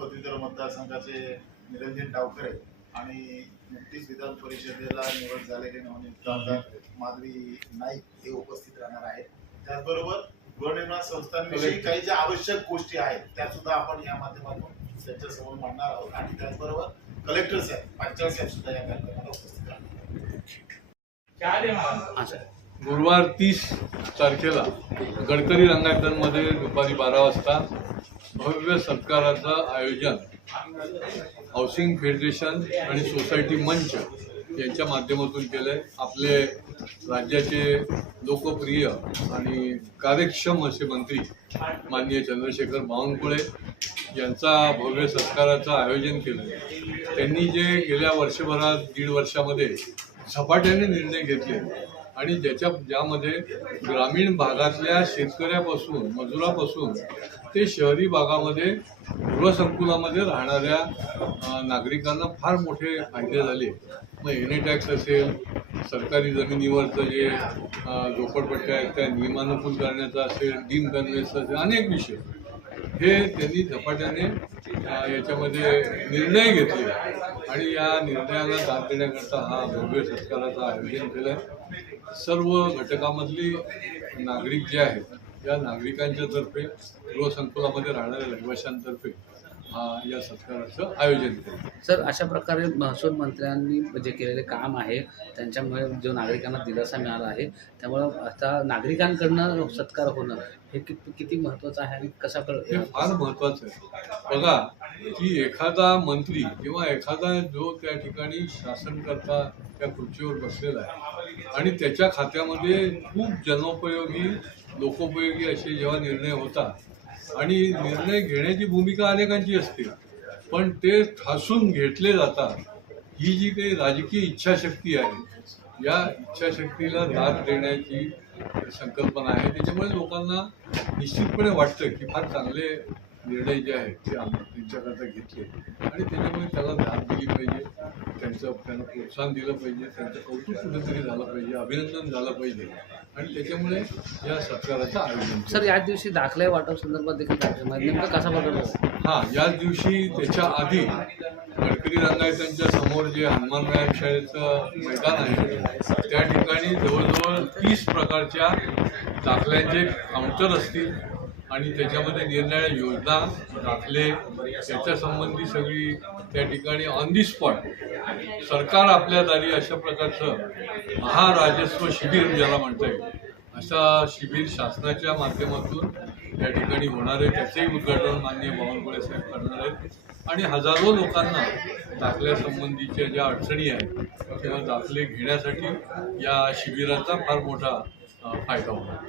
पदवीधर मतदारसंघाचे निरंजन डावखरे आणि नुकतीच विधान परिषदेला निवड झालेले नवनियुक्त आमदार माधवी नाईक हे उपस्थित राहणार आहेत। त्याचबरोबर गृहनिर्माण संस्थांविषयी काही ज्या आवश्यक गोष्टी आहेत त्या सुद्धा आपण या माध्यमातून त्यांच्यासमोर मांडणार आहोत आणि त्याचबरोबर कलेक्टर साहेब, पंचायत साहेब सुद्धा या कार्यक्रमाला उपस्थित राहणार। गुरुवार 30 तारखेला गडकरी रंगायतमध्ये दुपारी 12 वाजता भव्य सत्काराचं आयोजन हाऊसिंग फेडरेशन आणि सोसायटी मंच यांच्या माध्यमातून केलंय। आपले राज्याचे लोकप्रिय आणि कार्यक्षम असे मंत्री माननीय चंद्रशेखर बावनकुळे यांचा भव्य सत्काराचं आयोजन केलं। त्यांनी जे गेल्या वर्षभरात 1.5 वर्षामध्ये झपाट्याने निर्णय घेतले आणि ज्यामध्ये ग्रामीण भागातल्या शेतकऱ्यापासून मजुरापासून ते शहरी भागामध्ये गृहसंकुलामध्ये राहणाऱ्या नागरिकांना फार मोठे फायदे झाले। मग एन टॅक्स असेल, सरकारी जमिनीवरचं जे झोपडपट्ट्या आहेत त्या नियमानुकूल करण्याचा असेल, डीम कन्व्हेन्स असेल, अनेक विषय हे त्यांनी झपाट्याने याच्यामध्ये निर्णय घेतले आणि या निर्णयाला दाद देण्याकरता हा भव्य सत्काराचं आयोजन केलं आहे। सर्व घटकामधली नागरिक जे आहेत या नागरिकांच्या तर्फे गृहसंकुलामध्ये राहणाऱ्या रहिवाशांतर्फे या सत्काराचं आयोजन केलं। सर, अशा प्रकारे महसूल मंत्र्यांनी जे केलेले काम आहे त्यांच्यामुळे जो नागरिकांना दिलासा मिळाला आहे, त्यामुळं आता नागरिकांकडनं सत्कार होणं हे किती महत्त्वाचं आहे आणि कसा हे फार महत्त्वाचं आहे। बघा की एखादा मंत्री किंवा एखादा जो त्या ठिकाणी शासनकर्ता त्या खुर्चीवर बसलेला आहे आणि त्याच्या खात्यामध्ये खूप जनोपयोगी लोकोपयोगी असे जेव्हा निर्णय होतात आणि निर्णय घेण्याची भूमिका अनेकांची असते, पण ते ठासून घेतले जातात। ही जी काही राजकीय इच्छाशक्ती आहे या इच्छाशक्तीला दाद देण्याची संकल्पना आहे। त्याच्यामुळे लोकांना निश्चितपणे वाटतं की फार चांगले निर्णय जे आहेत ते आम्ही त्यांच्याकरता घेतले आणि त्याच्यामुळे त्याला दाद दिली पाहिजे, त्यांना प्रोत्साहन दिलं पाहिजे, त्यांचं कौतुक कुठेतरी झालं पाहिजे, अभिनंदन झालं पाहिजे आणि त्याच्यामुळे या सत्काराचं आयोजन। सर, याच दिवशी दाखले वाटप संदर्भात देखील कार्यक्रम आहे, नेमकं कसा बदल? याच दिवशी त्याच्या आधी गडकरी रंगायतांच्या समोर जे हनुमान व्यायाम शाळेचं मैदान आहे त्या ठिकाणी जवळजवळ 30 प्रकारच्या दाखल्यांचे काउंटर असतील आणि त्याच्यामध्ये निरनिराळ्या योजना, दाखले त्याच्या संबंधी सगळी त्या ठिकाणी ऑन दी स्पॉट सरकार आपल्या दारी अशा प्रकारचं महाराजस्व शिबिर ज्याला म्हणता येईल अशा शिबिर शासनाच्या माध्यमातून त्या ठिकाणी होणार आहे। त्याचेही उद्घाटन माननीय बावनकुळे साहेब करणार आहेत आणि हजारो लोकांना दाखल्यासंबंधीच्या ज्या अडचणी आहेत किंवा दाखले घेण्यासाठी या शिबिराचा फार मोठा फायदा होणार।